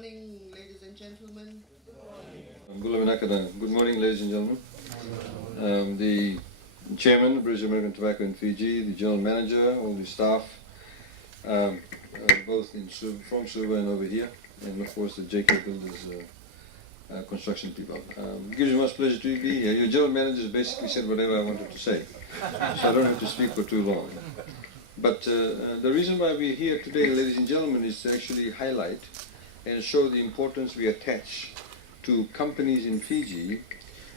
morning, ladies and gentlemen. Good morning, ladies and gentlemen. The chairman of British American Tobacco in Fiji, the general manager, all the staff, both from Suva and over here, and of course the JK Builders construction people. It gives me much pleasure to be here. Your general manager basically said whatever I wanted to say, so I don't have to speak for too long. But the reason why we're here today, ladies and gentlemen, is to actually highlight and show the importance we attach to companies in Fiji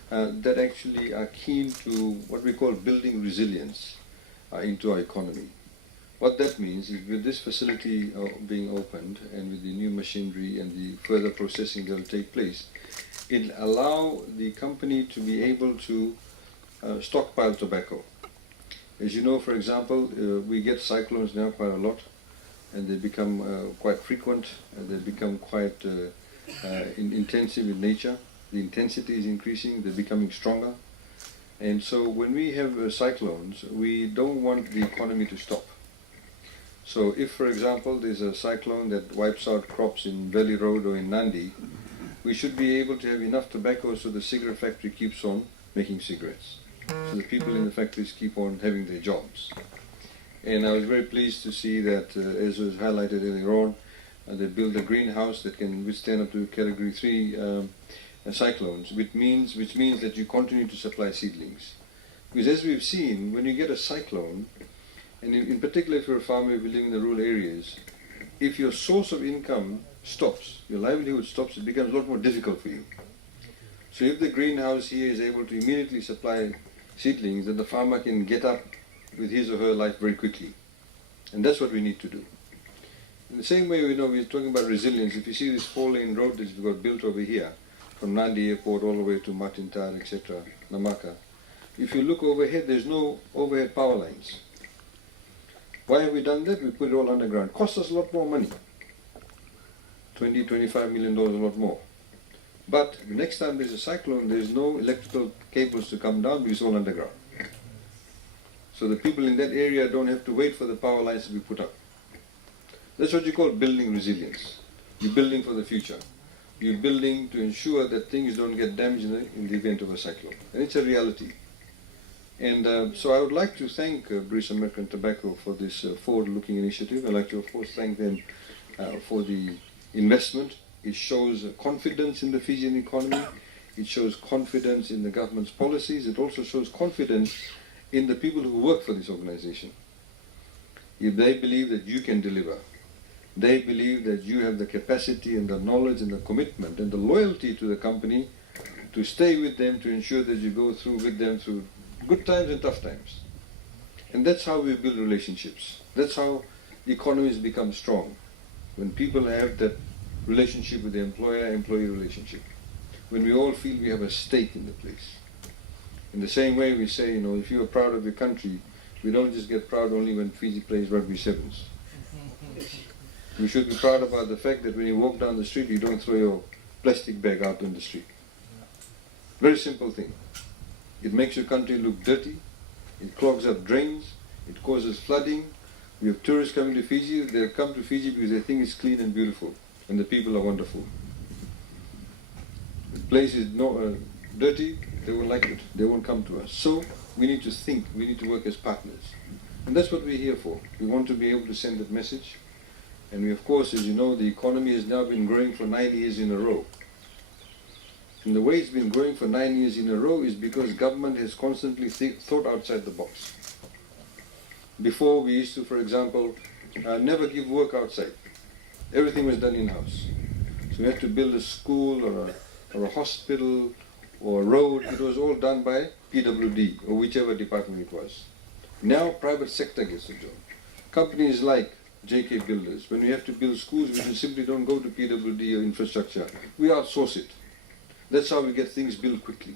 that actually are keen to what we call building resilience into our economy. What that means is with this facility being opened and with the new machinery and the further processing that will take place, it'll allow the company to be able to stockpile tobacco. As you know, for example, we get cyclones now quite a lot, and they become quite frequent, and they become quite intensive in nature. The intensity is increasing, they're becoming stronger. And so when we have cyclones, we don't want the economy to stop. So if, for example, there's a cyclone that wipes out crops in Valley Road or in Nadi, we should be able to have enough tobacco so the cigarette factory keeps on making cigarettes. So the people in the factories keep on having their jobs. And I was very pleased to see that, as was highlighted earlier on, they built a greenhouse that can withstand up to Category 3 cyclones, which means that you continue to supply seedlings. Because as we've seen, when you get a cyclone, and in particular if you're a farmer, if you live in the rural areas, if your source of income stops, your livelihood stops, it becomes a lot more difficult for you. So if the greenhouse here is able to immediately supply seedlings, then the farmer can get up with his or her life very quickly. And that's what we need to do. In the same way, we're talking about resilience. If you see this 4-lane road that we've got built over here, from Nadi Airport all the way to Matintar, etc., Namaka, if you look overhead, there's no overhead power lines. Why have we done that? We put it all underground. Costs us a lot more money. $20–25 million, a lot more. But the next time there's a cyclone, there's no electrical cables to come down because it's all underground. So the people in that area don't have to wait for the power lines to be put up. That's what you call building resilience. You're building for the future. You're building to ensure that things don't get damaged in the event of a cyclone. And it's a reality. And so I would like to thank British American Tobacco for this forward-looking initiative. I'd like to, of course, thank them for the investment. It shows confidence in the Fijian economy. It shows confidence in the government's policies. It also shows confidence in the people who work for this organization. If they believe that you can deliver, they believe that you have the capacity and the knowledge and the commitment and the loyalty to the company to stay with them, to ensure that you go through with them through good times and tough times. And that's how we build relationships. That's how economies become strong. When people have that relationship with the employer-employee relationship. When we all feel we have a stake in the place. In the same way we say, if you are proud of your country, we don't just get proud only when Fiji plays rugby sevens. We should be proud about the fact that when you walk down the street, you don't throw your plastic bag out in the street. Very simple thing. It makes your country look dirty, it clogs up drains, it causes flooding. We have tourists coming to Fiji, they come to Fiji because they think it's clean and beautiful, and the people are wonderful. The place is dirty, they won't like it, they won't come to us. So we need to think, we need to work as partners. And that's what we're here for. We want to be able to send that message. And we, of course, as you know, the economy has now been growing for 9 years in a row. And the way it's been growing for 9 years in a row is because government has constantly thought outside the box. Before we used to, for example, never give work outside. Everything was done in-house. So we had to build a school or a hospital or a road. It was all done by PWD or whichever department it was. Now private sector gets the job. Companies like JK Builders, when we have to build schools, we simply don't go to PWD or infrastructure. We outsource it. That's how we get things built quickly.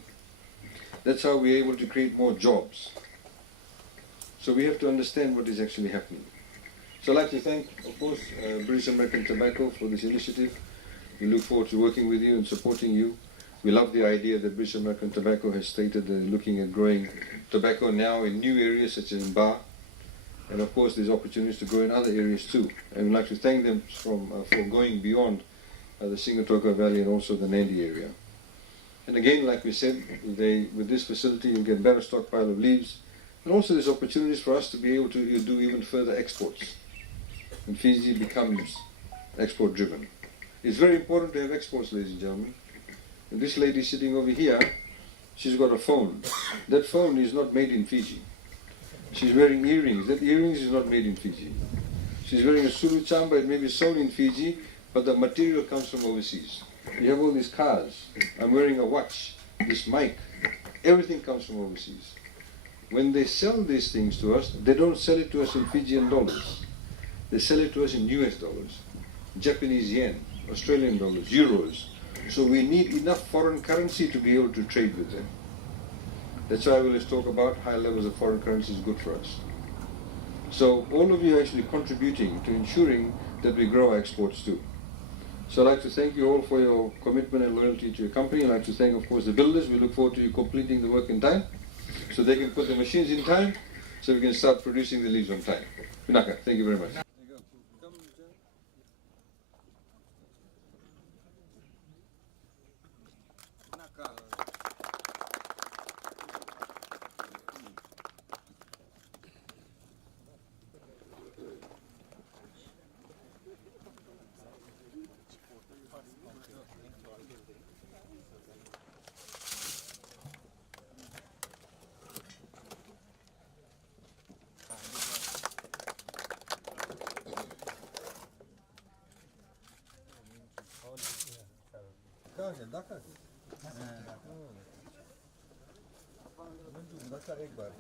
That's how we're able to create more jobs. So we have to understand what is actually happening. So I'd like to thank, of course, British American Tobacco for this initiative. We look forward to working with you and supporting you. We love the idea that British American Tobacco has stated they're looking at growing tobacco now in new areas such as in Ba. And of course there's opportunities to grow in other areas too. And we'd like to thank them for going beyond the Singatoka Valley and also the Nadi area. And again, like we said, with this facility you'll get better stockpile of leaves, and also there's opportunities for us to be able to do even further exports. And Fiji becomes export driven. It's very important to have exports, ladies and gentlemen. And this lady sitting over here, she's got a phone. That phone is not made in Fiji. She's wearing earrings. That earrings is not made in Fiji. She's wearing a Sulu chamba. It may be sewn in Fiji, but the material comes from overseas. You have all these cars. I'm wearing a watch. This mic. Everything comes from overseas. When they sell these things to us, they don't sell it to us in Fijian dollars. They sell it to us in US dollars, Japanese yen, Australian dollars, euros. So we need enough foreign currency to be able to trade with them. That's why we always talk about high levels of foreign currency is good for us. So all of you are actually contributing to ensuring that we grow our exports too. So I'd like to thank you all for your commitment and loyalty to your company. I'd like to thank, of course, the builders. We look forward to you completing the work in time so they can put the machines in time so we can start producing the leaves on time. Vinaka, thank you very much. Dakar एक बार